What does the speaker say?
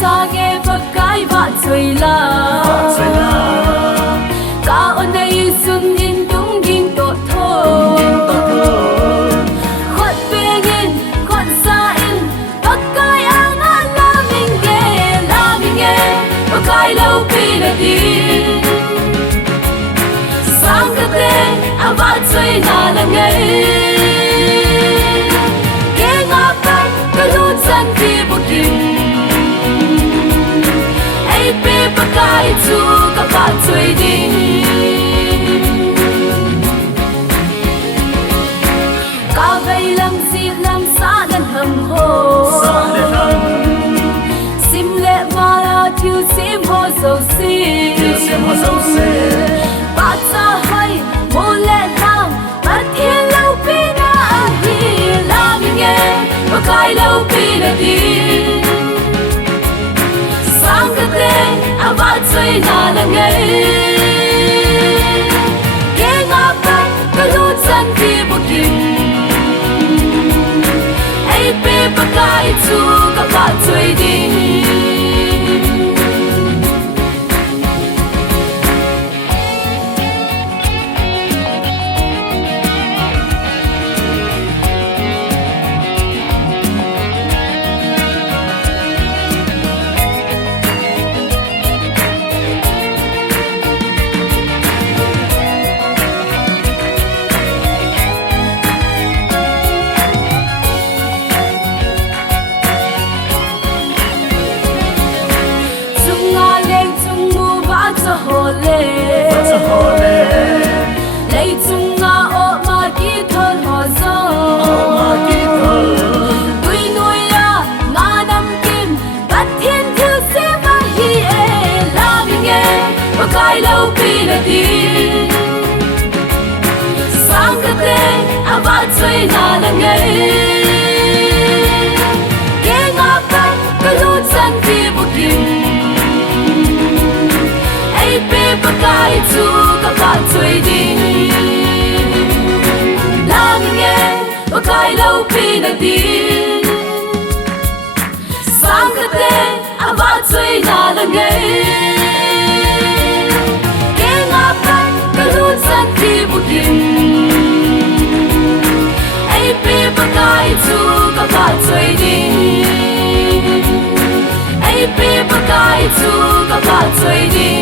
Sage pakai va chui la ka onai sun in tung ging to tho khot pengin khot sa in pakai anga la minge pakai lo pi na di sang ka te ava chui na la ngai ke nga pa ka lu san ti bukim pakai chu ka pa chui ding ka vei lam si lam sa dan ham ho sim le wala tu sim ho so si pa sa hai mo le lang pa thiên lâu pi na hi la mi nghe pakai lâu pi na di sang ka te ava chui na la ngai ke nga pa ka lu san ti bukim ai pe pakai chu ka pa chui ding lấy chung nga o ma ki thon ho zo tui nuôi ya nga nam kim bat thiên thư se ma hi e la mi nghe pakai lâu pi na di sang ka te ava chui na la ngai ke nga pa ka lu san ti bukim pakai chu ka pa chui ding la nghe pakai lâu pi na di sang ka te ava chui na la ngai ke nga pa ka lu san ti bukim ai pe pakai chu ka pa chui ding ai pe pakai chu ka pa chui ding